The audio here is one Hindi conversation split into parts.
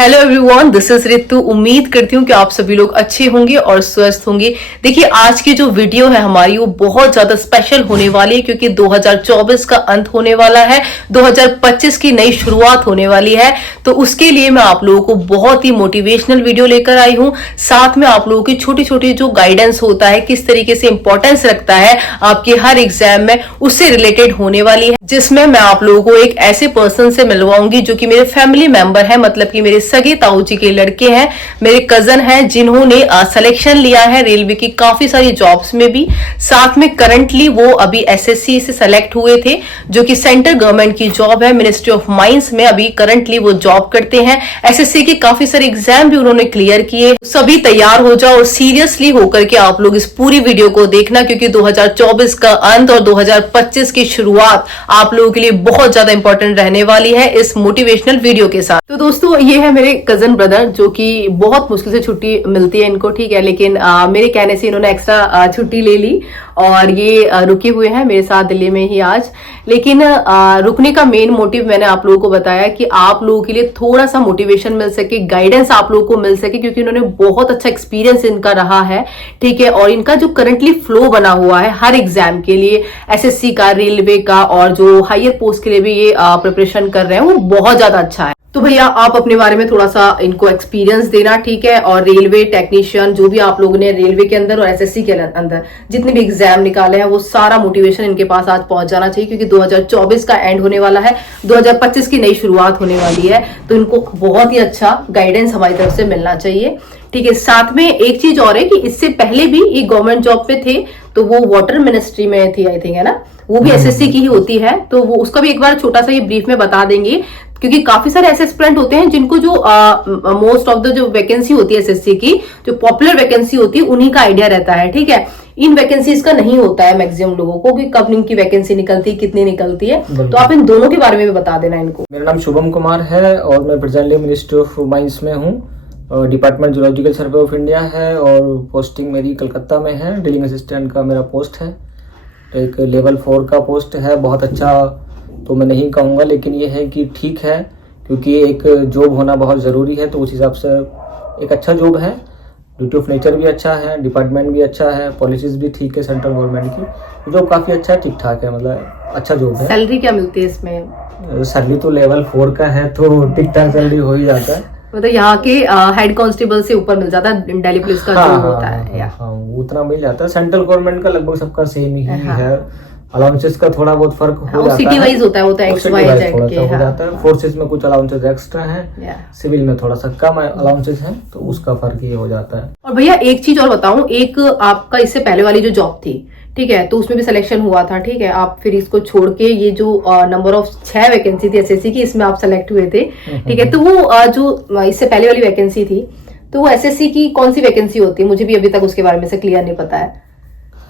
Hello everyone, this is Ritu. उम्मीद करती हूँ कि आप सभी लोग अच्छे होंगे और स्वस्थ होंगे। देखिए, आज की जो वीडियो है हमारी वो बहुत ज्यादा स्पेशल होने वाली है क्योंकि 2024 का अंत होने वाला है, 2025 की नई शुरुआत होने वाली है। तो उसके लिए मैं आप लोगों को बहुत ही मोटिवेशनल वीडियो लेकर आई हूँ। साथ में आप लोगों की छोटी छोटी जो गाइडेंस होता है, किस तरीके से इंपॉर्टेंस रखता है आपके हर एग्जाम में, उससे रिलेटेड होने वाली है, जिसमें मैं आप लोगों को एक ऐसे पर्सन से मिलवाऊंगी जो कि मेरे फैमिली मेंबर है, मतलब कि मेरे सगे ताऊ जी के लड़के हैं, मेरे कजन हैं, जिन्होंने सिलेक्शन लिया है रेलवे की काफी सारी जॉब्स में भी। साथ में करंटली वो अभी एसएससी से सेलेक्ट हुए थे, जो कि सेंट्रल गवर्नमेंट की जॉब है, मिनिस्ट्री ऑफ माइंस में अभी करंटली वो जॉब करते हैं। एसएससी के काफी सारे एग्जाम भी उन्होंने क्लियर किए। सभी तैयार हो जाओ और सीरियसली होकर के आप लोग इस पूरी वीडियो को देखना, क्योंकि 2024 का अंत और 2025 की शुरुआत आप लोगों के लिए बहुत ज्यादा इंपॉर्टेंट रहने वाली है इस मोटिवेशनल वीडियो के साथ। तो दोस्तों, ये है मेरे कजन ब्रदर, जो कि बहुत मुश्किल से छुट्टी मिलती है इनको, ठीक है, लेकिन मेरे कहने से इन्होंने एक्स्ट्रा छुट्टी ले ली और ये रुके हुए हैं मेरे साथ दिल्ली में ही आज। लेकिन रुकने का मेन मोटिव मैंने आप लोगों को बताया कि आप लोगों के लिए थोड़ा सा मोटिवेशन मिल सके, गाइडेंस आप लोगों को मिल सके, क्योंकि इन्होंने बहुत अच्छा एक्सपीरियंस इनका रहा है, ठीक है। और इनका जो करंटली फ्लो बना हुआ है हर एग्जाम के लिए, एसएससी का, रेलवे का और जो हायर पोस्ट के लिए भी ये प्रिपरेशन कर रहे हैं, वो बहुत ज्यादा अच्छा है। तो भैया, आप अपने बारे में थोड़ा सा इनको एक्सपीरियंस देना, ठीक है। और रेलवे टेक्नीशियन, जो भी आप लोगों ने रेलवे के अंदर और एसएससी के अंदर जितने भी एग्जाम निकाले हैं, वो सारा मोटिवेशन इनके पास आज पहुंच जाना चाहिए, क्योंकि 2024 का एंड होने वाला है, 2025 की नई शुरुआत होने वाली है। तो इनको बहुत ही अच्छा गाइडेंस हमारी तरफ से मिलना चाहिए, ठीक है। साथ में एक चीज और है कि इससे पहले भी ये गवर्नमेंट जॉब पे थे, तो वो वाटर मिनिस्ट्री में थी, आई थिंक, है ना, वो भी एसएससी की ही होती है। तो वो उसका भी एक बार छोटा सा ये ब्रीफ में बता देंगे, क्योंकि काफी सारे ऐसे एस्पिरेंट होते हैं जिनको जो मोस्ट ऑफ द जो वैकेंसी होती है एसएससी की, जो पॉपुलर वैकेंसी होती है, उन्हीं का आइडिया रहता है, ठीक है। इन वैकेंसीज का नहीं होता है मैक्सिमम लोगों को कि कब इनकी वैकेंसी निकलती है, कितनी निकलती है। तो आप इन दोनों के बारे में भी बता देना इनको। मेरा नाम शुभम कुमार है और मैं प्रेजेंटली मिनिस्ट्री ऑफ माइंस में हूँ। Department zoological survey of India है और पोस्टिंग मेरी कलकत्ता में है। ड्रिलिंग असिस्टेंट का मेरा पोस्ट है, एक लेवल 4 का पोस्ट है। बहुत अच्छा तो मैं नहीं कहूँगा, लेकिन ये है कि ठीक है, क्योंकि एक जॉब होना बहुत ज़रूरी है। तो उस हिसाब से एक अच्छा जॉब है। ड्यूटी ऑफ नेचर भी अच्छा है, डिपार्टमेंट भी अच्छा है, पॉलिसीज भी ठीक है सेंट्रल गवर्नमेंट की। जॉब काफ़ी अच्छा है, ठीक ठाक है, मतलब अच्छा जॉब है। सैलरी क्या मिलती है इसमें? सैलरी तो लेवल 4 का है, तो ठीक ठाक सैलरी हो ही जाता है। मतलब यहाँ के हेड कांस्टेबल से ऊपर मिल जाता है, दिल्ली पुलिस का जो होता है। हाँ, उतना मिल जाता है। सेंट्रल गवर्नमेंट का लगभग सबका सेम ही है। अलाउंसेस का थोड़ा बहुत फर्क हो जाता है, सिटी वाइज होता है, वो तो एक्स वाई जेड के हो जाता है। फोर्सेस में कुछ अलाउंसेस एक्स्ट्रा हैं, सिविल में थोड़ा सा कम अलाउंसेस हैं, तो उसका फर्क ये हो जाता है। और भैया, एक चीज और बताऊं, एक आपका इससे पहले वाली जो जॉब थी, ठीक है, तो उसमें भी सिलेक्शन हुआ था, ठीक है। आप फिर इसको छोड़ के ये जो नंबर ऑफ 6 वैकेंसी थी एसएससी की, इसमें आप सेलेक्ट हुए थे, ठीक है। तो वो जो इससे पहले वाली वैकेंसी थी, तो वो एसएससी की कौन सी वैकेंसी होती है? मुझे भी अभी तक उसके बारे में से क्लियर नहीं पता है।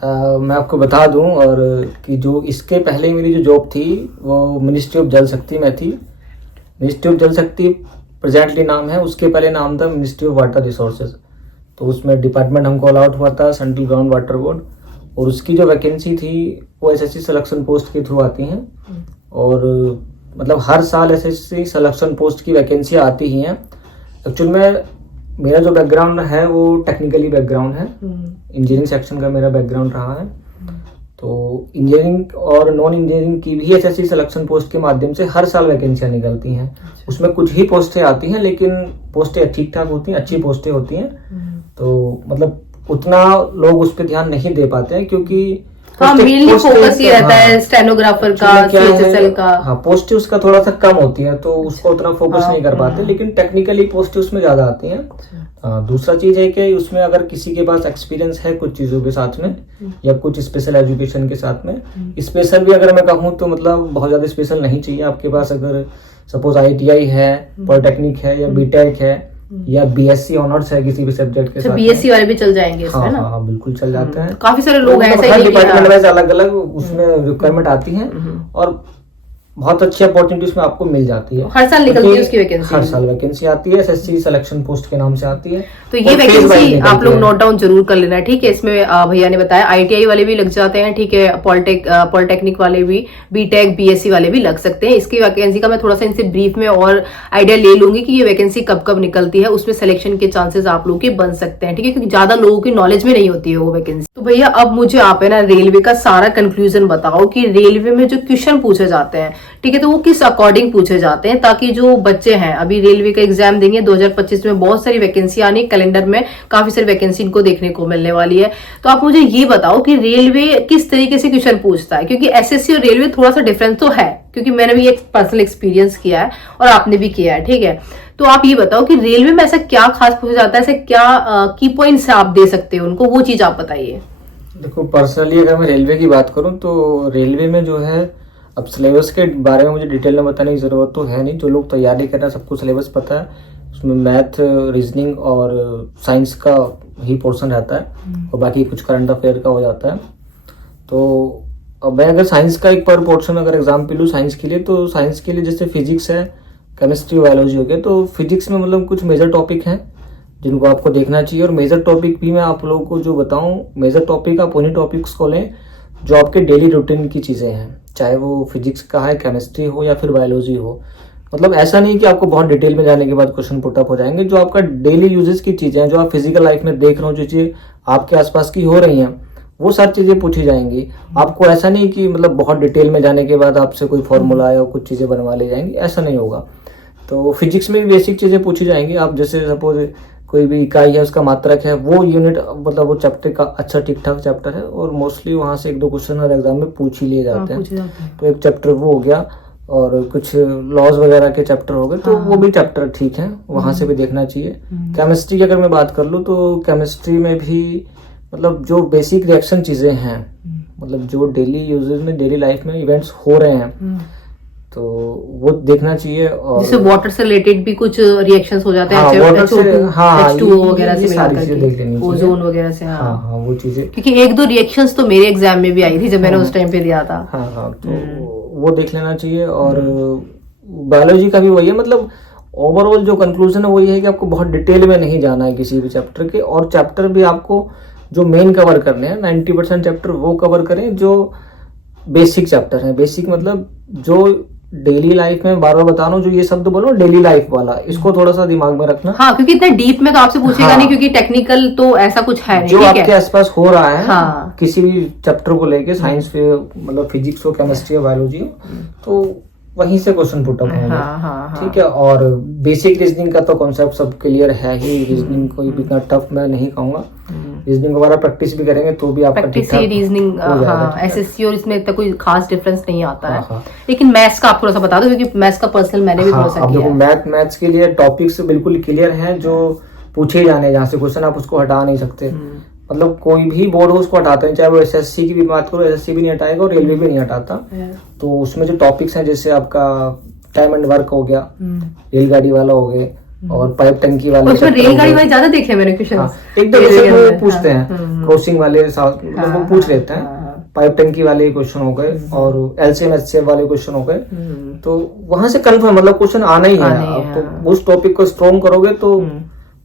मैं आपको बता दूं, और कि जो इसके पहले मेरी जो जॉब थी वो मिनिस्ट्री ऑफ जल शक्ति में थी। मिनिस्ट्री ऑफ जल शक्ति प्रेजेंटली नाम है, उसके पहले नाम था मिनिस्ट्री ऑफ वाटर रिसोर्सेज। तो उसमें डिपार्टमेंट हमको अलॉट हुआ था सेंट्रल ग्राउंड वाटर बोर्ड, और उसकी जो वैकेंसी थी वो एसएससी सिलेक्शन पोस्ट के थ्रू आती हैं। और मतलब हर साल एसएससी सिलेक्शन पोस्ट की वैकेंसी आती ही हैं। एक्चुअल में मेरा जो बैकग्राउंड है वो टेक्निकली बैकग्राउंड है, इंजीनियरिंग सेक्शन का मेरा बैकग्राउंड रहा है। तो इंजीनियरिंग और नॉन इंजीनियरिंग की भी एसएससी सिलेक्शन पोस्ट के माध्यम से हर साल वैकेंसियां निकलती हैं। उसमें कुछ ही पोस्टें आती हैं, लेकिन पोस्टें ठीक ठाक होती हैं, अच्छी पोस्टें होती हैं। तो मतलब उतना लोग उस पर ध्यान नहीं दे पाते हैं, क्योंकि मेनली फोकस ही रहता है स्टेनोग्राफर का, सीएचएसएल का। हाँ, पोस्टें उसका थोड़ा सा कम होती है, तो उसको उतना फोकस नहीं कर पाते, लेकिन टेक्निकली पोस्टें उसमें ज्यादा आती हैं। दूसरा चीज है कि उसमें अगर किसी के पास एक्सपीरियंस है कुछ चीजों के साथ में, या कुछ स्पेशल एजुकेशन के साथ में, स्पेशल भी अगर मैं कहूँ तो मतलब बहुत ज्यादा स्पेशल नहीं चाहिए आपके पास। अगर सपोज ITI है, पॉलिटेक्निक है, या बीटेक है, या बीएससी ऑनर्स है किसी भी सब्जेक्ट के साथ, बीएससी वाले भी चल जाएंगे इसमें। हाँ, ना? हाँ, बिल्कुल चल जाते हैं। काफी सारे लोग हैं, डिपार्टमेंट वाइज अलग अलग उसमें रिक्वायरमेंट आती है। और बहुत अच्छी अपॉर्चुनिटी उसमें आपको मिल जाती है। हर साल निकलती है क्योंकि उसकी वैकेंसी? हर साल वैकेंसी आती है, एसएससी सिलेक्शन पोस्ट के नाम से आती है। तो ये और phase wise वैकेंसी निकलती आप लोग है। नोट डाउन जरूर कर लेना, ठीक है। इसमें भैया ने बताया आईटीआई वाले भी लग जाते हैं, ठीक है, पॉलिटेक्निक वाले भी, बीटेक बीएससी वाले भी लग सकते हैं। इसकी वैकेंसी का मैं थोड़ा सा इनसे ब्रीफ में और आइडिया ले लूंगी कि ये वैकेंसी कब कब निकलती है, उसमें सिलेक्शन के चांसेस आप लोगों के बन सकते हैं, ठीक है, क्योंकि ज्यादा लोगों की नॉलेज में नहीं होती है वो वैकेंसी। तो भैया अब मुझे आप है ना रेलवे का सारा कंक्लूजन बताओ कि रेलवे में जो क्वेश्चन पूछे जाते हैं, ठीक है, तो वो किस अकॉर्डिंग पूछे जाते हैं, ताकि जो बच्चे हैं अभी रेलवे का एग्जाम देंगे 2025 में, बहुत सारी वैकेंसी आनी, कैलेंडर में काफी सारी वैकेंसी इनको देखने को मिलने वाली है। तो आप मुझे ये बताओ कि रेलवे किस तरीके से क्वेश्चन पूछता है, क्योंकि एसएससी और रेलवे थोड़ा सा डिफरेंस तो है, क्योंकि मैंने भी एक पर्सनल एक्सपीरियंस किया है और आपने भी किया है, ठीक है। तो आप ये बताओ कि रेलवे में ऐसा क्या खास पूछा जाता है, ऐसे क्या की पॉइंट्स आप दे सकते हो उनको, वो चीज आप बताइए। देखो पर्सनली अगर मैं रेलवे की बात करूं तो रेलवे में जो है, अब सिलेबस के बारे में मुझे डिटेल में बताने की ज़रूरत तो है नहीं, जो लोग तैयारी कर रहे हैं सबको सिलेबस पता है। उसमें मैथ, रीजनिंग और साइंस का ही पोर्शन रहता है और बाकी कुछ करंट अफेयर का हो जाता है। तो अब मैं अगर साइंस का एक पर पोर्शन अगर एग्जाम्पल लूँ साइंस के लिए, तो साइंस के लिए जैसे फिजिक्स है, केमिस्ट्री, बायोलॉजी हो गया, तो फिजिक्स में मतलब कुछ मेजर टॉपिक हैं जिनको आपको देखना चाहिए। और मेजर टॉपिक भी मैं आप लोगों को जो बताऊं, मेजर टॉपिक आप उन्हीं टॉपिक्स को लें जो आपके डेली रूटीन की चीज़ें हैं, चाहे वो फिजिक्स का है, केमिस्ट्री हो या फिर बायोलॉजी हो। मतलब ऐसा नहीं कि आपको बहुत डिटेल में जाने के बाद क्वेश्चन पुटअप हो जाएंगे। जो आपका डेली यूजेस की चीज़ें हैं, जो आप फिजिकल लाइफ में देख रहे हो, जो चीज़ें आपके आसपास की हो रही हैं, वो सारी चीज़ें पूछी जाएंगी। आपको ऐसा नहीं कि मतलब बहुत डिटेल में जाने के बाद आपसे कोई फॉर्मूला या कुछ चीज़ें बनवा ले जाएंगी, ऐसा नहीं होगा। तो फिजिक्स में भी बेसिक चीज़ें पूछी जाएंगी। आप जैसे सपोज कोई भी इकाई है, उसका मात्रक है, वो यूनिट मतलब वो चैप्टर का अच्छा ठीक ठाक चैप्टर है और मोस्टली वहाँ से 1-2 क्वेश्चन हर एग्जाम में पूछ ही लिए जाते हैं। तो एक चैप्टर वो हो गया और कुछ लॉज वगैरह के चैप्टर हो गए, तो वो भी चैप्टर ठीक है, वहाँ से भी देखना चाहिए। केमिस्ट्री की अगर मैं बात कर लूँ तो केमिस्ट्री में भी मतलब जो बेसिक रिएक्शन चीज़ें हैं, मतलब जो डेली यूजेस में, डेली लाइफ में इवेंट्स हो रहे हैं, तो वो देखना चाहिए। और जैसे वाटर से रिलेटेड भी कुछ रिएक्शंस हो जाते हैं, H2O वगैरह से मिला करके, ओजोन वगैरह से, हाँ वो चीजें, क्योंकि 1-2 रिएक्शंस तो मेरे एग्जाम में भी आई थी जब मैंने उस टाइम पे दिया था। हाँ तो वो देख लेना चाहिए। और बायोलॉजी का भी वही है, मतलब ओवरऑल जो कंक्लूजन है वो ये है कि आपको बहुत डिटेल में नहीं जाना है किसी भी चैप्टर के, और चैप्टर भी आपको जो मेन कवर करने हैं 90% चैप्टर वो कवर करें जो बेसिक चैप्टर है। बेसिक मतलब जो डेली लाइफ में, बार बार बता रहा हूँ, जो ये शब्द बोलो डेली लाइफ वाला, इसको थोड़ा सा दिमाग में रखना। हाँ, क्योंकि इतना डीप में तो आपसे पूछेगा नहीं, क्योंकि टेक्निकल तो ऐसा कुछ है नहीं, जो आपके आसपास हो रहा है। हाँ, किसी भी चैप्टर को लेके, साइंस पे मतलब फिजिक्स हो, केमिस्ट्री हो, बायोलॉजी हो, तो वहीं से क्वेश्चन पुट अप होंगे, ठीक है। और बेसिक रीजनिंग का तो कॉन्सेप्ट सब क्लियर है ही, रीजनिंग कोई भी इतना टफ मैं नहीं कहूंगा। रीजनिंग वगैरह प्रैक्टिस भी करेंगे तो भी आपका प्रैक्टिस ही रीजनिंग, एसएससी और इसमें इतना कोई खास डिफरेंस नहीं आता है। लेकिन मैथ्स का आप थोड़ा सा बता दो, क्योंकि मैथ्स का पर्सनल मैंने भी थोड़ा सा किया है। मैथ्स के लिए टॉपिक्स बिल्कुल क्लियर हैं जो पूछे जाने, जहाँ से क्वेश्चन आप उसको हटा नहीं सकते। मतलब कोई भी बोर्ड हो उसको हटाते हैं, चाहे वो एसएससी की भी बात करो, एसएससी भी नहीं हटाएगा और रेलवे भी नहीं हटाता। तो उसमें जो टॉपिक्स हैं, जैसे आपका टाइम एंड वर्क हो गया, रेलगाड़ी वाला हो गए, और पाइप टंकी वाले, उसमें रेलगाड़ी वाले ज्यादा देखे मैंने क्वेश्चन, एकदम जैसे वो पूछते हैं, क्रॉसिंग वाले मतलब वो पूछ लेते हैं। पाइप टंकी वाले क्वेश्चन हो गए और एलसीएम एचसीएफ वाले क्वेश्चन हो गए। तो वहां से कंफर्म मतलब क्वेश्चन आना ही है। आप तो उस टॉपिक को स्ट्रॉन्ग करोगे तो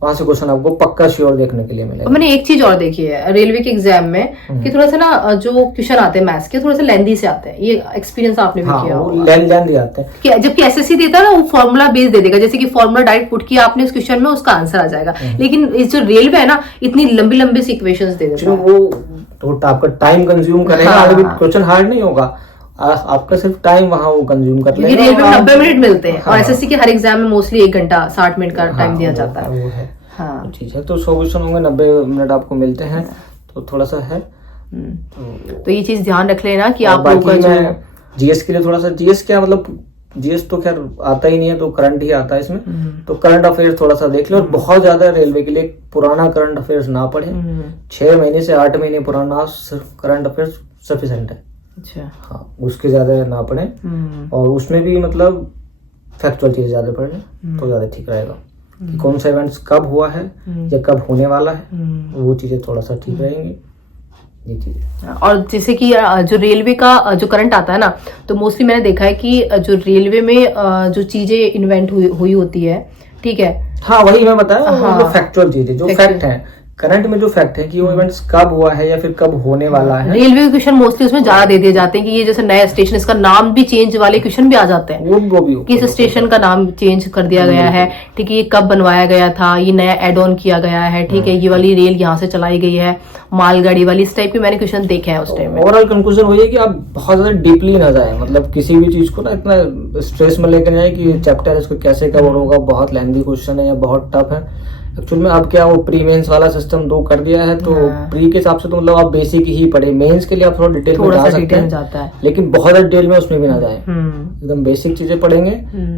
वहां से क्वेश्चन आपको पक्का श्योर देखने के लिए मिलेगा। मैंने एक चीज और देखी है रेलवे के एग्जाम में कि थोड़ा सा ना जो क्वेश्चन आते हैं मैथ्स के, थोड़ा सा लेंथी से आते हैं। ये एक्सपीरियंस आपने भी किया होगा। लेंथी आते हैं, जबकि एसएससी देता है ना, वो फॉर्मूला बेस दे देगा, जैसे कि फॉर्मूला डायरेक्ट पुट किया आपने उस क्वेश्चन में, उसका आंसर आ जाएगा। लेकिन इस जो रेलवे है ना, इतनी लंबी लंबी सी इक्वेशंस दे देता है, वो तो आपका टाइम कंज्यूम करेगा। क्वेश्चन हार्ड नहीं होगा, आपका सिर्फ टाइम वहाँ वो कंज्यूम कर लेगा। रेलवे में 90 मिनट मिलते हैं और एसएससी के हर एग्जाम में मोस्टली 1 घंटा 60 मिनट का टाइम दिया जाता है। वो है ठीक है। तो 100 क्वेश्चन होंगे, 90 मिनट आपको मिलते हैं, तो थोड़ा सा है। तो ये चीज ध्यान रख लेना कि आप लोग का जीएस के लिए थोड़ा सा, जीएस क्या मतलब, जीएस तो खैर आता ही नहीं है, तो करंट ही आता है इसमें। तो करंट अफेयर्स थोड़ा सा देख लो, और बहुत ज्यादा रेलवे के लिए पुराना करंट अफेयर्स ना पढ़े। 6 महीने से 8 महीने पुराना करंट अफेयर्स सफिशिएंट है। अच्छा, हाँ, उसके ज्यादा ना पढ़े, और उसमें भी मतलब फैक्चुअल चीज ज्यादा पढ़े तो ज्यादा ठीक रहेगा। कि कौन सा इवेंट्स कब हुआ है या कब होने वाला है, वो चीजें थोड़ा सा ठीक रहेंगी। ये चीज। और जैसे कि जो रेलवे का जो करंट आता है ना, तो मोस्टली मैंने देखा है कि जो रेलवे में जो चीजें इन्वेंट हुई होती है, ठीक है। हाँ वही मैं बताया, हाँ, मतलब फैक्चुअल चीजें जो फैक्ट है करंट में, जो फैक्ट है कि वो इवेंट्स कब हुआ है या फिर कब होने वाला है। रेलवे के क्वेश्चन मोस्टली उसमें ज्यादा दे दिए जाते हैं कि ये जैसे नया स्टेशन, इसका नाम भी चेंज वाले क्वेश्चन भी आ जाते हैं वो भी कि इस स्टेशन का नाम चेंज कर दिया गया है, ठीक है, ये कब बनवाया गया था, ये नया एड ऑन किया गया है, ठीक है, ये वाली रेल यहाँ से चलाई गई है, मालगाड़ी वाली, इस टाइप के मैंने क्वेश्चन देखे हैं उस टाइम में। ओवरऑल कंक्लूजन वही है कि आप बहुत ज्यादा डीपली ना जाए, मतलब किसी भी चीज को ना इतना स्ट्रेस में लेकर जाए कि चैप्टर इसको कैसे कवर होगा, बहुत लेंथी क्वेश्चन है या बहुत टफ है। एक्चुअल में अब क्या वो प्री मेंस वाला सिस्टम 2 कर दिया है, तो प्री के हिसाब से तो मतलब आप बेसिक ही पढ़े, मेंस के लिए आप थोड़ा डिटेल में जा सकते हैं, लेकिन बहुत ज्यादा डिटेल में उसमें भी ना जाए, एकदम बेसिक चीजें पढ़ेंगे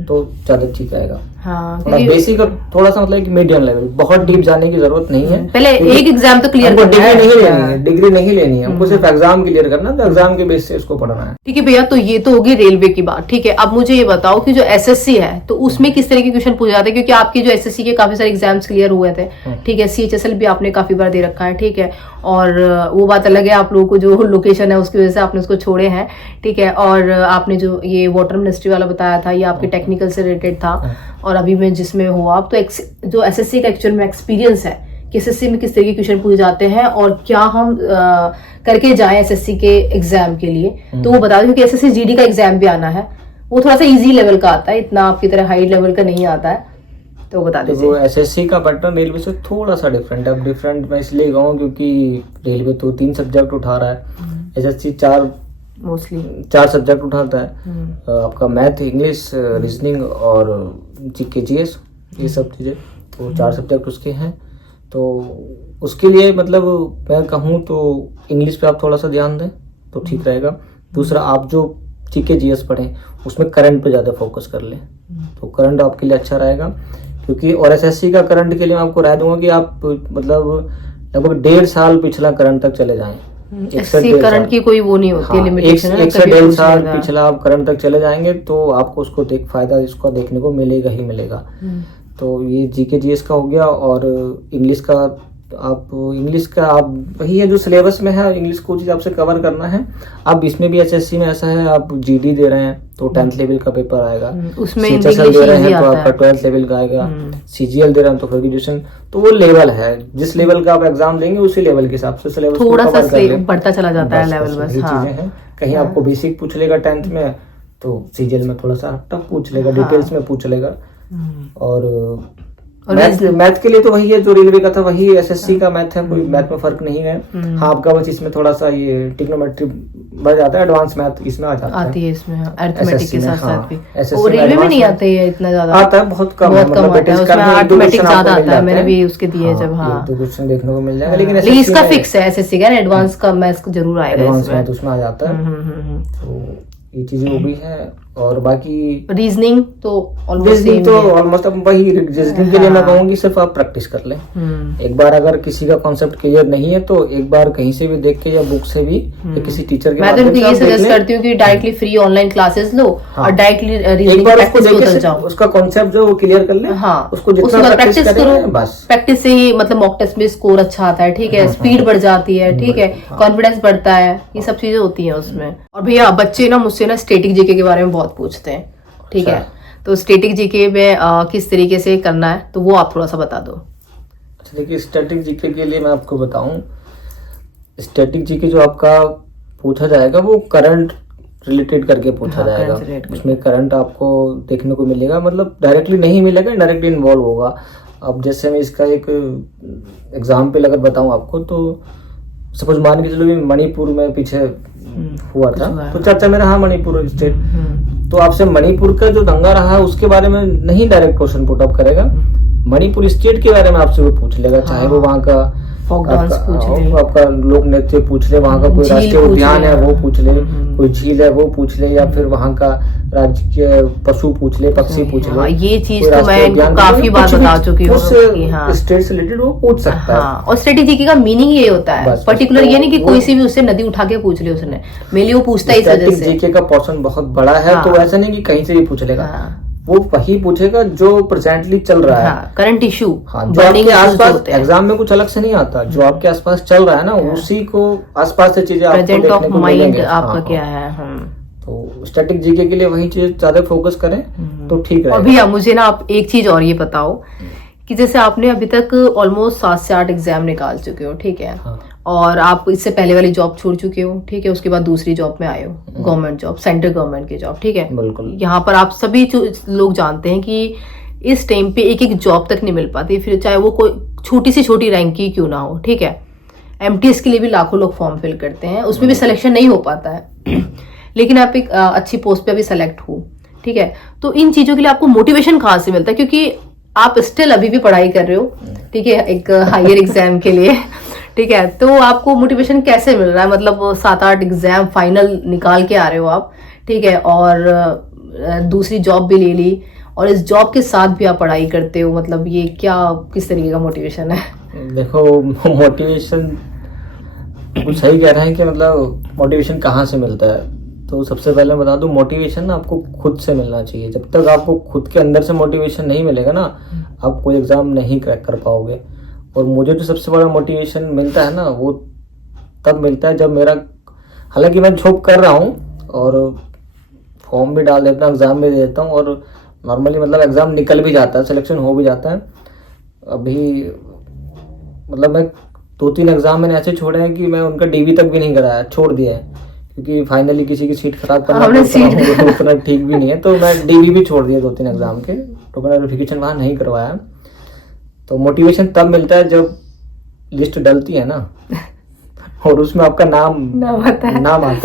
तो ज्यादा ठीक रहेगा। हाँ, थोड़ा बेसिक और थोड़ा सा मतलब मीडियम लेवल, बहुत डीप जाने की जरूरत नहीं है। पहले एक एग्जाम तो क्लियर डिग्री नहीं लेनी है, डिग्री नहीं लेनी है हमको, सिर्फ एग्जाम क्लियर करना, तो एग्जाम के बेस से उसको पढ़ना है। ठीक है भैया, तो ये तो होगी रेलवे की बात, ठीक है। अब मुझे ये बताओ कि जो एसएससी है तो उसमें किस तरह के क्वेश्चन पूछे जाते हैं, क्योंकि आपकी जो एसएससी के काफी सारे एग्जाम्स क्लियर हुए थे, ठीक है, सीएचएसएल भी आपने काफी बार दे रखा है, ठीक है, और वो बात अलग है आप लोगों को जो लोकेशन है उसकी वजह से आपने उसको छोड़े हैं, ठीक है, और आपने जो ये वाटर मिनिस्ट्री वाला बताया था ये आपके टेक्निकल से रिलेटेड था, और अभी मैं जिसमें हो आप, तो जो एसएससी का एक्चुअल में एक्सपीरियंस है कि एसएससी में किस तरह के क्वेश्चन पूछे जाते हैं और क्या हम करके जाएं एसएससी के एग्जाम के लिए, तो वो बता दो, क्योंकि एसएससी जीडी का एग्जाम भी आना है, वो थोड़ा सा इजी लेवल का आता है, इतना आपकी तरह हाई लेवल का नहीं आता है, तो बता दीजिए। तो एसएससी का पैटर्न रेलवे से थोड़ा सा डिफरेंट है। अब डिफरेंट मैं इसलिए कहूँ क्योंकि रेलवे तो 3 सब्जेक्ट उठा रहा है, एसएससी 4 सब्जेक्ट उठाता है, आपका मैथ, इंग्लिश, रीजनिंग और जीके जीएस, ये सब चीज़ें, तो 4 सब्जेक्ट उसके हैं। तो उसके लिए मतलब मैं कहूँ तो इंग्लिश पे आप थोड़ा सा ध्यान दें तो ठीक रहेगा। दूसरा, आप जो जीके जीएस पढ़ें उसमें करंट पे ज़्यादा फोकस कर लें, तो करंट आपके लिए अच्छा रहेगा। क्योंकि और एसएससी का करंट के लिए मैं आपको राय दूंगा कि आप मतलब लगभग 1.5 साल पिछला करंट तक चले जाएं। करंट की कोई वो नहीं होती, लिमिटेशन है, 1 से 1.5 साल पिछला आप करंट तक चले जाएंगे तो आपको उसको फायदा इसको देखने को मिलेगा ही मिलेगा। तो ये जीके जीएस का हो गया। और इंग्लिश का आप वही है जो सिलेबस में है, इंग्लिश को चीज आपसे कवर करना है। अब इसमें भी एसएससी में ऐसा है, आप जीडी दे रहे हैं तो 10th लेवल का पेपर आएगा, उसमें सीएचएसएल दे रहे हैं तो आपका 12th लेवल का आएगा, सीजीएल दे रहे हैं तो ग्रेजुएशन, तो वो लेवल है, जिस लेवल का आप एग्जाम देंगे उसी लेवल के हिसाब से सिलेबस थोड़ा सा बढ़ता चला जाता है लेवल, बस हाँ। चीजें हैं, कहीं आपको बेसिक पूछ लेगा 10th में तो सीजीएल में थोड़ा सा टफ पूछ लेगा, डिटेल्स में पूछ लेगा। और मैथ के लिए तो वही है जो रेलवे का था, वही एसएससी का मैथ है, कोई मैथ में फर्क नहीं है। हाँ, आपका बस इसमें थोड़ा सा ये ट्रिग्नोमेट्री बढ़ जाता है, एडवांस मैथ इसमें आ जाता है, आती है इसमें अरिथमेटिक के साथ साथ भी। वो रेलवे में नहीं आता है इतना ज्यादा, आता है बहुत कम आता है, अरिथमेटिक ज्यादा आता है, मैंने भी उसके दिए जब। हाँ, तो क्वेश्चन देखने को मिल जाएगा, लेकिन इसका फिक्स है एसएससी का, एडवांस का मैथ जरूर आएगा, एडवांस मैथ उसमें आ जाता है। तो ये चीजें वो भी है। और बाकी रीजनिंग तो ऑलमोस्ट अब वही, रीजनिंग के लिए मैं कहूँगी सिर्फ आप प्रैक्टिस कर लें। एक बार अगर किसी का कॉन्सेप्ट क्लियर नहीं है तो एक बार कहीं से भी देख के या बुक से भी या किसी टीचर के माध्यम से, मैं तो ये सजेस्ट करती हूँ कि डायरेक्टली फ्री ऑनलाइन क्लासेस लो और डायरेक्टली रीजनिंग प्रैक्टिस को जाओ, उसका कॉन्सेप्ट जो वो क्लियर कर ले। हाँ, उसको जितना प्रैक्टिस करो, बस प्रैक्टिस से ही मतलब मॉक टेस्ट में स्कोर अच्छा आता है, ठीक है, स्पीड बढ़ जाती है, ठीक है, कॉन्फिडेंस बढ़ता है, ये सब चीजें होती है उसमें। और भैया बच्चे ना मुझसे ना स्टैटिक जीके के बारे में बहुत पूछते हैं, ठीक है, तो स्टैटिक जीके में किस तरीके से करना है तो वो आप थोड़ा सा बता दो। अच्छा, देखिए स्टैटिक जीके के लिए मैं आपको बताऊं, स्टैटिक जीके जो आपका पूछा जाएगा वो करंट रिलेटेड करके पूछा जाएगा, उसमें करंट आपको देखने को मिलेगा, मतलब डायरेक्टली नहीं मिलेगा, डायरेक्टली इन्वॉल्व होगा। अब जैसे मैं इसका एक एग्जाम्पल अगर बताऊं आपको, तो सपोज मान के चलो मणिपुर में पीछे हुआ था, तो चर्चा में रहा मणिपुर स्टेट, तो आपसे मणिपुर का जो दंगा रहा उसके बारे में नहीं डायरेक्ट क्वेश्चन पुट अप करेगा, मणिपुर स्टेट के बारे में आपसे वो पूछ लेगा, चाहे वो वहाँ का आपका लोक नृत्य पूछ ले, वहाँ का कोई राष्ट्रीय उद्यान है वो पूछ ले, कोई झील है वो पूछ ले, या फिर वहाँ का राज्य के पशु पूछ ले, पक्षी पूछ ले। ये चीज तो मैं इनको काफी बार बता चुकी हूँ, स्टेट से रिलेटेड वो पूछ सकता है। और स्ट्रेटेजी का मीनिंग ये होता है, पर्टिकुलर ये नहीं कि कोई सी भी उससे नदी उठा के पूछ ले उसने, मेरे लिए वो पूछता है इस वजह से। जीके का पोर्शन बहुत बड़ा है, तो ऐसा नहीं कि कहीं से भी पूछ लेगा। वो वही पूछेगा जो प्रेजेंटली चल रहा है, करंट इशू। हाँ, जो आपके आसपास एग्जाम में कुछ अलग से नहीं आता, जो आपके आसपास चल रहा है ना, उसी को आसपास से चीजें आपको प्रेजेंट देखने ऑफ को माइंड मिलेंगे। आपका क्या है। तो स्टैटिक जीके के लिए वही चीज ज्यादा फोकस करें तो ठीक रहेगा। और भैया मुझे ना आप एक चीज और ये बताओ कि जैसे आपने अभी तक ऑलमोस्ट 7 से 8 एग्जाम निकाल चुके हो, ठीक है, हाँ। और आप इससे पहले वाली जॉब छोड़ चुके हो, ठीक है, उसके बाद दूसरी जॉब में आए हो, गवर्नमेंट जॉब, सेंट्रल गवर्नमेंट की जॉब, ठीक है। बिल्कुल। यहाँ पर आप सभी लोग जानते हैं कि इस टाइम पे एक जॉब तक नहीं मिल पाती, फिर चाहे वो कोई छोटी से छोटी रैंक की क्यों ना हो, ठीक है। एमटीएस के लिए भी लाखों लोग फॉर्म फिल करते हैं, उसमें भी सिलेक्शन नहीं हो पाता है लेकिन आप एक अच्छी पोस्ट पे अभी सेलेक्ट हो, ठीक है। तो इन चीजों के लिए आपको मोटिवेशन कहाँ से मिलता है, क्योंकि आप स्टिल अभी भी पढ़ाई कर रहे हो, ठीक है, एक हायर एग्जाम के लिए, ठीक है। तो आपको मोटिवेशन कैसे मिल रहा है, मतलब 7-8 एग्जाम फाइनल निकाल के आ रहे हो आप, ठीक है, और दूसरी जॉब भी ले ली, और इस जॉब के साथ भी आप पढ़ाई करते हो, मतलब ये क्या, किस तरीके का मोटिवेशन है? देखो, मोटिवेशन कुछ सही कह रहे हैं कि मतलब मोटिवेशन कहाँ से मिलता है। तो सबसे पहले बता दूं, मोटिवेशन ना आपको खुद से मिलना चाहिए। जब तक आपको खुद के अंदर से मोटिवेशन नहीं मिलेगा ना, आप कोई एग्जाम नहीं क्रैक कर पाओगे। और मुझे जो सबसे बड़ा मोटिवेशन मिलता है ना, वो तब मिलता है जब मेरा, हालांकि मैं जॉब कर रहा हूँ और फॉर्म भी डाल देता हूँ, एग्जाम भी दे देता हूँ, और नॉर्मली मतलब एग्जाम निकल भी जाता है, सिलेक्शन हो भी जाता है। अभी मतलब मैं 2-3 एग्जाम मैंने ऐसे छोड़े हैं कि मैं उनका डीवी तक भी नहीं कराया, छोड़ दिया है, क्योंकि फाइनली किसी की सीट खराब करना उतना ठीक भी नहीं है। तो मैं डीवी भी छोड़ दिया 2-3 एग्जाम के, टोकन वेरिफिकेशन वहाँ नहीं करवाया। तो मोटिवेशन तब मिलता है जब लिस्ट डलती है ना और उसमें आपका नाम आता है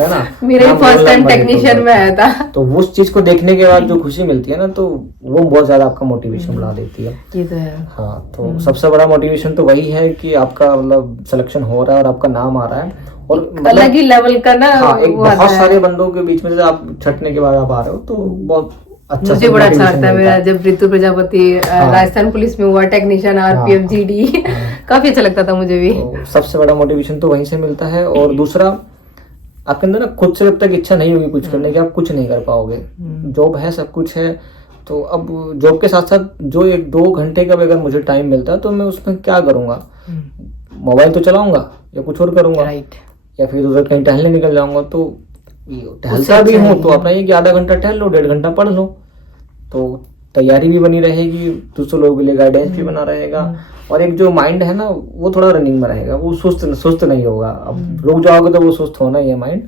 ना, मेरे फर्स्ट टाइम टेक्नीशियन में आया था, तो उस चीज को देखने के बाद जो खुशी मिलती है ना, तो वो बहुत ज्यादा आपका मोटिवेशन बढ़ा देती है। ये तो है। हाँ, तो सबसे बड़ा मोटिवेशन तो वही है कि आपका मतलब सिलेक्शन हो रहा है और आपका नाम आ रहा है, और अलग ही लेवल का ना, हाँ, एक बहुत सारे बंदों के बीच में से आप छटने के बाद आप आ रहे हो, तो बहुत अच्छा। मुझे बड़ा अच्छा लगता है मेरा जब ऋतु प्रजापति राजस्थान पुलिस में हुआ टेक्नीशियन, आरपीएफ जीडी, काफी अच्छा लगता था मुझे भी। तो सबसे बड़ा मोटिवेशन तो वहीं से मिलता है। और दूसरा, आपके अंदर ना खुद से जब तक इच्छा नहीं होगी कुछ करने की, आप कुछ नहीं कर पाओगे। जॉब है, सब कुछ है, तो अब जॉब के साथ साथ जो 1-2 घंटे का भी अगर मुझे टाइम मिलता है तो मैं उसमें क्या करूंगा, मोबाइल तो चलाऊंगा या कुछ और करूंगा, या फिर उधर कहीं टहलने निकल जाऊंगा। तो टहलता भी हूँ तो अपना ये कि आधा घंटा टहल लो, 1.5 घंटा पढ़ लो, तो तैयारी भी बनी रहेगी, दूसरे लोगों के लिए गाइडेंस भी बना रहेगा, और एक जो माइंड है ना, वो थोड़ा रनिंग में रहेगा, वो सुस्त नहीं होगा। अब रुक जाओगे तो वो सुस्त होना ही है माइंड।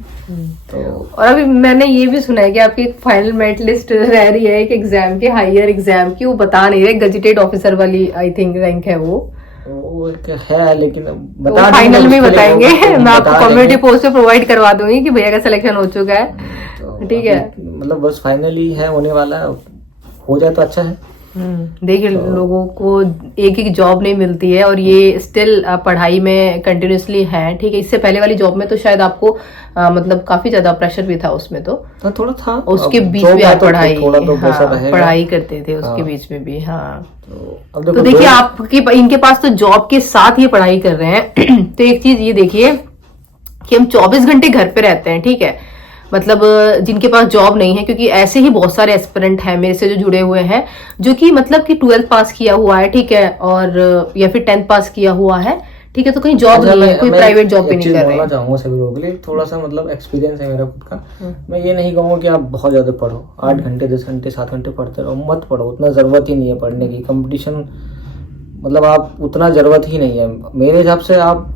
तो और अभी मैंने ये भी सुना है कि आपकी एक फाइनल मेरिट लिस्ट रह रही है एक एग्जाम की, हायर एग्जाम की, वो बता नहीं रहे, गजेटेड ऑफिसर वाली आई थिंक रैंक है वो है, लेकिन बता फाइनल में बताएंगे। मैं आपको कम्युनिटी पोस्ट पे प्रोवाइड करवा दूंगी कि भैया का सिलेक्शन हो चुका है, ठीक है, मतलब बस फाइनली है, होने वाला है, हो जाए तो अच्छा है। देखिए, लोगों को एक जॉब नहीं मिलती है और ये स्टिल पढ़ाई में कंटिन्यूसली है, ठीक है। इससे पहले वाली जॉब में तो शायद आपको मतलब काफी ज्यादा प्रेशर भी था उसमें, तो थोड़ा था, उसके बीच में आप पढ़ाई करते थे उसके बीच में भी। हाँ, तो देखिए आपके इनके पास तो जॉब के साथ ये पढ़ाई कर रहे हैं तो एक चीज ये देखिए कि हम 24 घंटे घर पे रहते हैं, ठीक है, मतलब जिनके पास जॉब नहीं है, क्योंकि ऐसे ही बहुत सारे एस्पिरेंट हैं मेरे से जो जुड़े हुए हैं, जो कि मतलब कि 12th पास किया हुआ है, ठीक है, और या फिर 10th पास किया हुआ है, ठीक है, तो कहीं जॉब नहीं है, कोई प्राइवेट जॉब भी नहीं कर रहे हैं। चाहूंगा सभी लोगों के लिए थोड़ा सा मतलब एक्सपीरियंस है मेरा खुद का। मैं ये नहीं कहूँगा कि आप बहुत ज्यादा पढ़ो, 8 घंटे 10 घंटे 7 घंटे पढ़ते रहो, मत पढ़ो, उतना जरूरत ही नहीं है पढ़ने की। कंपटीशन मतलब आप उतना जरूरत ही नहीं है मेरे हिसाब से। आप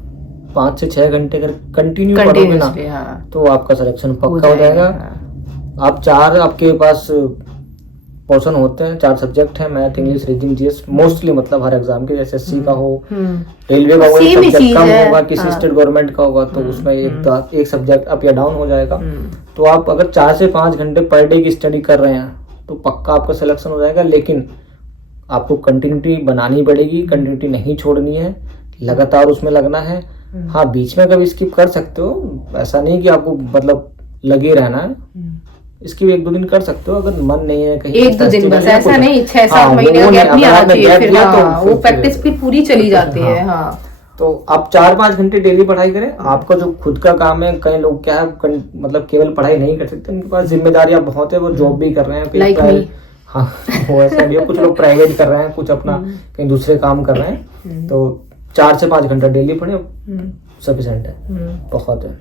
5 से 6 घंटे अगर कंटिन्यू पढ़ोगे ना, तो आपका सिलेक्शन पक्का हो जाएगा। आप 4 आपके पास पोर्शन होते हैं, 4 सब्जेक्ट हैं, math, English, reasoning, GS, mostly मतलब हर एग्जाम के, जैसे एसएससी का हो, रेलवे का हो, सब्जेक्ट कम होगा, किसी स्टेट गवर्नमेंट का होगा तो उसमें एक सब्जेक्ट अप या डाउन हो जाएगा। तो आप अगर 4 से 5 घंटे पर डे की स्टडी कर रहे हैं तो पक्का आपका सिलेक्शन हो जाएगा। लेकिन आपको कंटिन्यूटी बनानी पड़ेगी, कंटिन्यूटी नहीं छोड़नी है, लगातार उसमें लगना है। हाँ, बीच में कभी स्किप कर सकते हो, ऐसा नहीं कि आपको मतलब लगे रहना है, इसकी भी 1-2 दिन कर सकते हो अगर मन नहीं है कहीं 1-2 दिन बस, ऐसा नहीं 6-7 महीने का गैप नहीं आना चाहिए, फिर वो प्रैक्टिस फिर पूरी चली जाती है। हाँ, तो आप 4-5 घंटे डेली पढ़ाई करें। आपका जो खुद का काम है, कई लोग क्या है मतलब केवल पढ़ाई नहीं कर सकते, उनके पास जिम्मेदारियां बहुत है, वो जॉब भी कर रहे हैं, हाँ वो ऐसा भी है, कुछ लोग प्राइवेट कर रहे हैं, कुछ अपना कहीं दूसरे काम कर रहे हैं, तो 4 से 5 घंटा डेली पढ़े सफिशिएंट है, बहुत है।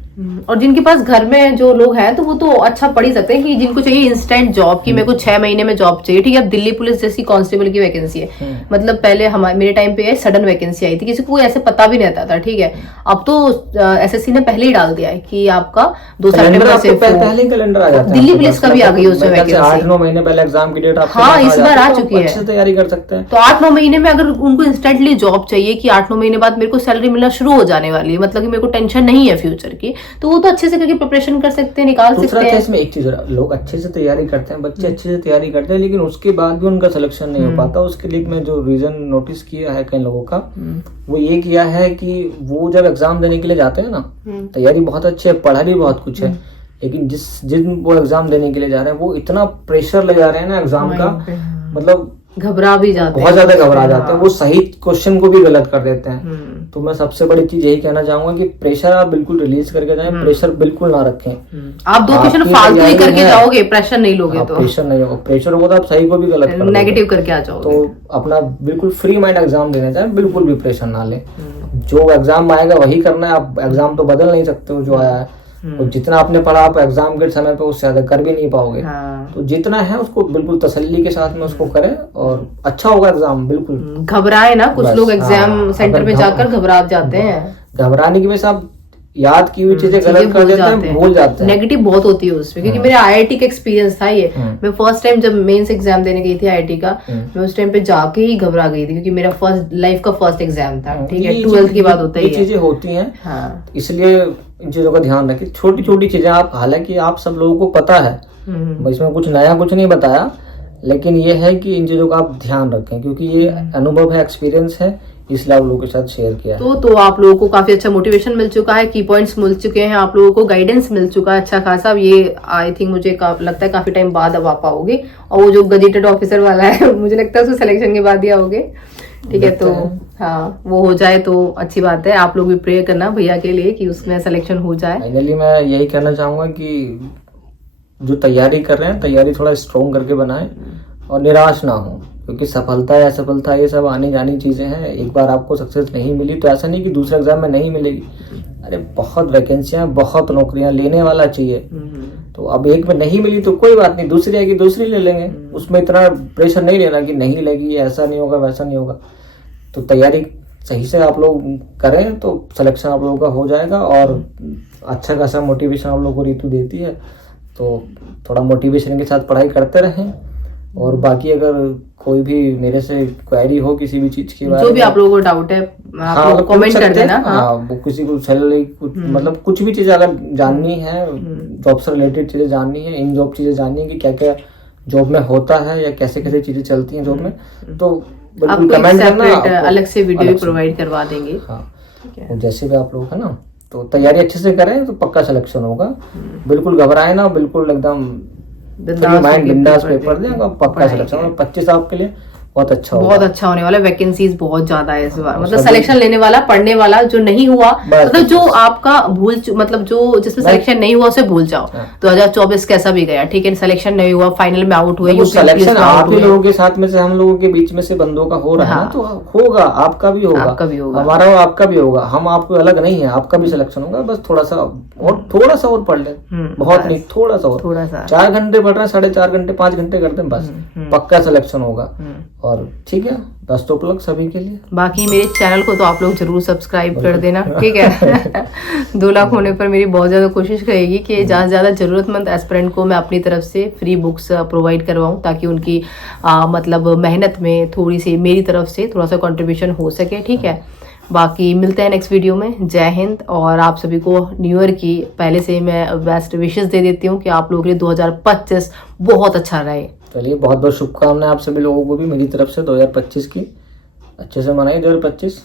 और जिनके पास घर में जो लोग हैं तो वो तो अच्छा पढ़ ही सकते हैं, कि जिनको चाहिए इंस्टेंट जॉब की, मेरे को 6 महीने में जॉब चाहिए, ठीक है। अब दिल्ली पुलिस जैसी कांस्टेबल की वैकेंसी है, मतलब पहले मेरे टाइम पे सडन वैकेंसी आई थी, किसी को ऐसे पता भी नहीं रहता था, ठीक है। अब तो एसएससी ने पहले ही डाल दिया है कि आपका 2 सितंबर से पहले ही कैलेंडर आ जाता है। दिल्ली पुलिस का भी आ गई है उसमें वैकेंसी, 8-9 महीने पहले एग्जाम की डेट आपको हाँ इस बार आ चुकी है, अच्छे से तैयारी कर सकते हैं। तो 8-9 महीने में अगर उनको इंस्टेंटली जॉब चाहिए कि 8-9 महीने बाद मेरे को सैलरी मिलना शुरू हो जाने वाली है, मतलब कि मेरे को टेंशन नहीं है फ्यूचर की, तो वो तो अच्छे से करके प्रिपरेशन कर सकते हैं, निकाल सकते हैं। इसमें एक चीज, लोग अच्छे से तैयारी करते हैं, बच्चे अच्छे से तैयारी करते हैं, लेकिन उसके बाद भी उनका सिलेक्शन नहीं हो पाता। उसके लिए मैं जो रीजन नोटिस किया है कई लोगों का, वो ये किया है कि वो जब एग्जाम देने के लिए जाते हैं ना, तैयारी बहुत अच्छी है, पढ़ा भी बहुत कुछ है, लेकिन जिन वो एग्जाम देने के लिए जा रहे हैं वो इतना प्रेशर ले जा रहे हैं ना एग्जाम का, मतलब घबरा भी जाते हैं, बहुत ज्यादा घबरा जाते हैं, वो सही क्वेश्चन को भी गलत कर देते हैं। तो मैं सबसे बड़ी चीज यही कहना चाहूंगा कि प्रेशर आप बिल्कुल रिलीज करके जाएं, प्रेशर बिल्कुल ना रखें। आप 2 क्वेश्चन फालतू ही करके जाओगे, प्रेशर नहीं लोगे तो प्रेशर नहीं होगा, प्रेशर होगा तो आप सही को भी गलत कर नेगेटिव करके आ जाओगे। तो अपना बिल्कुल फ्री माइंड एग्जाम देना चाहिए, बिल्कुल भी प्रेशर ना ले, जो एग्जाम आएगा वही करना है। आप एग्जाम तो बदल नहीं सकते हो जो आया है, और जितना आपने पढ़ा आप एग्जाम के समय पे उससे ज्यादा कर भी नहीं पाओगे। तो जितना है उसको बिल्कुल तसल्ली के साथ में उसको करें, और अच्छा होगा एग्जाम। बिल्कुल घबराए ना, कुछ लोग एग्जाम सेंटर में जाकर घबरा जाते हैं, घबराने की वजह से आप याद की हुई चीजें गलत कर देते हैं, भूल जाते हैं। नेगेटिव बहुत होती है उसमें, क्योंकि मेरे आईआईटी का एक्सपीरियंस था ये। मैं फर्स्ट टाइम जब मेंस एग्जाम देने गई थी आईआईटी का, मैं उस टाइम पे जाके ही घबरा गई थी, क्योंकि मेरा लाइफ का फर्स्ट एग्जाम था, ठीक है। 12th के बाद होता है, ये चीजें होती हैं, इसलिए इन चीजों का ध्यान रखें। छोटी छोटी चीजें आप, हालांकि आप सब लोगों को पता है, इसमें कुछ नया कुछ नहीं बताया, लेकिन ये है कि इन चीजों का आप ध्यान रखें, क्योंकि ये अनुभव है, एक्सपीरियंस है, इसलिए आप लोगों के साथ शेयर किया। तो आप लोगों को काफी अच्छा मोटिवेशन मिल चुका है, की पॉइंट्स मिल चुके हैं, आप लोगों को गाइडेंस मिल चुका है अच्छा खासा। ये आई थिंक मुझे लगता है काफी टाइम बाद अब आ पाओगे, और वो जो गजेटेड ऑफिसर वाला है मुझे लगता है उसको सिलेक्शन के बाद ही आओगे, ठीक है। तो हाँ वो हो जाए तो अच्छी बात है। आप लोग भी प्रे करना भैया के लिए कि उसमें सिलेक्शन हो जाए। फाइनली मैं यही कहना चाहूंगा कि जो तैयारी कर रहे हैं, तैयारी थोड़ा स्ट्रॉन्ग करके बनाएं और निराश ना हो, क्योंकि सफलता या असफलता ये सब आनी जानी चीजें हैं। एक बार आपको सक्सेस नहीं मिली तो ऐसा नहीं कि दूसरे एग्जाम में नहीं मिलेगी। अरे बहुत वैकेंसियां, बहुत नौकरियां, लेने वाला चाहिए। तो अब एक में नहीं मिली तो कोई बात नहीं, दूसरी आएगी दूसरी ले लेंगे, उसमें इतना प्रेशर नहीं लेना कि नहीं लगी, ऐसा नहीं होगा वैसा नहीं होगा। तो तैयारी सही से आप लोग करें तो सिलेक्शन आप लोगों का हो जाएगा, और अच्छा खासा मोटिवेशन आप लोगों को रीतू देती है, तो थोड़ा मोटिवेशन के साथ पढ़ाई करते रहें। और बाकी अगर कोई भी मेरे से क्वेरी हो किसी भी चीज के बारे में, जो भी आप लोगों को डाउट है आप लोग कमेंट कर देना। वो किसी को सैलरी मतलब कुछ भी चीज अगर जाननी है, जॉब से रिलेटेड चीजें जाननी है, इन जॉब चीजें जाननी है कि क्या क्या जॉब में होता है या कैसे कैसे चीजें चलती हैं जॉब में, तो बिल्कुल कमेंट करना, अलग से वीडियो भी प्रोवाइड करवा देंगे। हाँ जैसे भी आप लोग है ना, तो तैयारी अच्छे से करें तो पक्का सिलेक्शन होगा। बिल्कुल घबराए ना, बिल्कुल एकदम माइंड बिंदास पेपर दें, पक्का सिलेक्शन। 25 आपके लिए बहुत अच्छा होगा, बहुत अच्छा होने वाला है। वैकेंसीज बहुत ज्यादा है इस बार, मतलब सिलेक्शन लेने वाला, पढ़ने वाला जो नहीं हुआ, मतलब जो आपका मतलब जो जिसमें सिलेक्शन नहीं हुआ उसे भूल जाओ। 2024 कैसा भी गया, ठीक है, सिलेक्शन नहीं हुआ, फाइनल में आउट हुए, सिलेक्शन आप ही लोगों के साथ में से, हम लोगों के बीच में से बंदों का हो रहा है, तो होगा, आपका भी होगा, हमारा आपका भी होगा। हम आपको अलग नहीं है, आपका भी सिलेक्शन होगा। बस थोड़ा सा और पढ़ ले, बहुत नहीं, थोड़ा सा और 4 घंटे पढ़ रहे हैं, 4.5 घंटे 5 घंटे करते हैं, बस पक्का सिलेक्शन होगा। और ठीक है, बेस्ट ऑफ लक सभी के लिए। बाकी मेरे चैनल को तो आप लोग जरूर सब्सक्राइब कर देना, ठीक है। 2 लाख होने पर मेरी बहुत ज्यादा कोशिश रहेगी कि ज्यादा से ज्यादा जरूरतमंद एस्पिरेंट को मैं अपनी तरफ से फ्री बुक्स प्रोवाइड करवाऊं, ताकि उनकी मतलब मेहनत में थोड़ी सी मेरी तरफ से थोड़ा सा कंट्रीब्यूशन हो सके, ठीक है। बाकी मिलते हैं नेक्स्ट वीडियो में। जय हिंद। और आप सभी को न्यू ईयर की पहले से मैं बेस्ट विशेस दे देती हूँ कि आप लोगों के लिए 2025 बहुत अच्छा रहे। चलिए, बहुत बहुत शुभकामनाएं आप सभी लोगों को भी मेरी तरफ से 2025 की। अच्छे से मनाइए 2025।